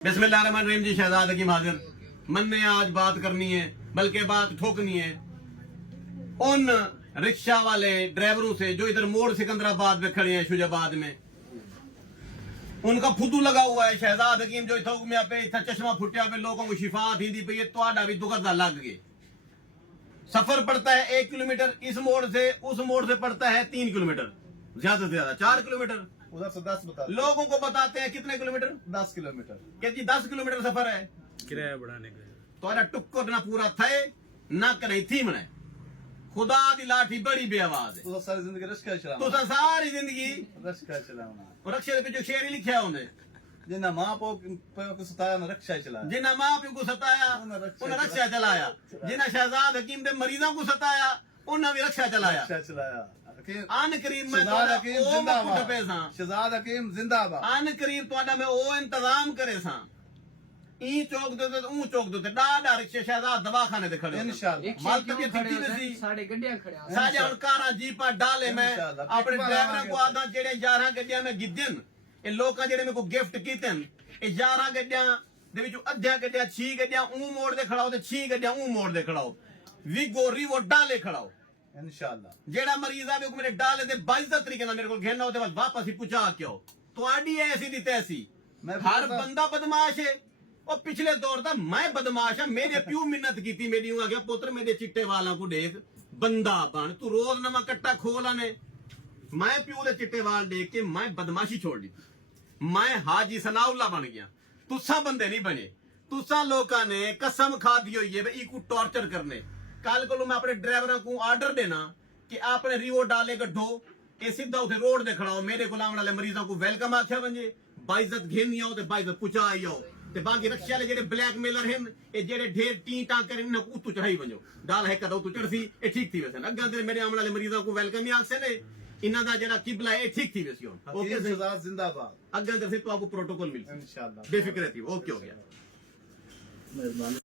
बिस्मिल्लाहिर्रहमानिर्रहीम जी। शहजाद हकीम हाजिर। मन ने आज बात करनी है, बल्कि बात ठोकनी है उन रिक्शा वाले ड्राइवरों से जो इधर मोड़ सिकंदराबाद में खड़े हैं, शुजाबाद में। उनका फुदू लगा हुआ है। शहजाद हकीम जो इथों में पे इतना चश्मा फुटिया पे लोगों को शिफा थी पे तो भी दुखदा लग गए। सफर पड़ता है 1 किलोमीटर, इस मोड़ से उस मोड़ से पड़ता है 3 किलोमीटर, ज्यादा से ज्यादा 4 किलोमीटर। उधर से 10 बता लोगों को बताते हैं कितने किलोमीटर, 10 किलोमीटर कि जी 10 किलोमीटर सफर है। किराया बढ़ाने का तो टुक्कर ना पूरा थे ना करे थी मने खुदा दी लाठी बड़ी बेआवाज है। तो सारी जिंदगी रश्का चलाना, तो सारी जिंदगी रश्का चलाना। रक्षे के पीछे शेर ही लिखा उन्हें, जिन्ना मां को सताया ना रक्षा चलाया, जिन्हें मां प्यो को सताया उन्हें रक्षा चलाया, जिन्हें शहजाद हकीम दे मरीजों को सताया उन्हें भी रक्षा चलाया। रक्षा चलाया। आन करीब मैं शहजाद हकीम जिंदाबाद, पे सा शहजाद हकीम जिंदाबाद। आन करीब तो मैं ओ इंतजाम करे सा ई चौक दे ऊ चौक दे डाडा रिक्शे शहजाद दवाखाने दे खड़े इंशाल्लाह माल तबीयत ठीक थी। साढ़े गड्डियां खड़े साजे हुन कारा जीपा डाले मैं इंशाल्लाह। अपने ड्राइवरां को आदा जेड़े 11 गड्डियां में गिद्दन ए लोकां जेड़े मेरे को गिफ्ट कीतन ए 11 गड्डियां दे विचों अद्धियां गड्डियां 6 गड्डियां ऊ मोड़ दे खड़ाओ ते 6 गड्डियां ऊ मोड़ दे खड़ाओ विगो रिवो डाले खड़ाओ। इंशाल्लाह जेड़ा मरीज आवे को मेरे डाले दे बाइज्जत तरीके नाल मेरे को घेरना होते बस वापस ही पूछा क्यों तुआडी ऐसी दी तैसी। हर बंदा बदमाश है और पिछले दौर दा मैं बदमाश है। मेरे प्यू मिन्नत की मेरी आ गया पुत्र मेरे चिट्टे वालों को देख बंदा बन तू रोज नमा कट्टा खोल आने। मैं प्यू दे चिट्टे वाल देख के मैं बदमाशी छोड़ दी, मैं हाजी सनाउल्ला बन गया। तुसा बंदे नहीं बने, तुसा लोगों ने कसम खा दी हुई है इको टॉर्चर करने। कल को मैं अपने ड्राइवरों को ऑर्डर देना कि आपने रिवो डाले गड्ढो ये सीधा उसे रोड दे खड़ाओ, मेरे गुलाम वाले मरीजों को वेलकम आख्या बने, बाइज्जत घेरनी आओ ते बाइज्जत पुचा आई आओ ते बाकी रक्षा वाले जेडे ब्लैकमेलर हैं ये जेडे ढेर टी टा कर इन्हें उतु चढ़ाई बनो डाल है कदो तू चढ़सी ये ठीक थी वैसे अगर दे मेरे आमले वाले मरीजों को वेलकम नहीं आख से ने इना दा जेड़ा किबला है ठीक थी वैसे ओके शहजाद जिंदाबाद। अगर से तो आपको प्रोटोकॉल मिल इंशाल्लाह बेफिक्र थी। ओके हो गया। मेहरबानी।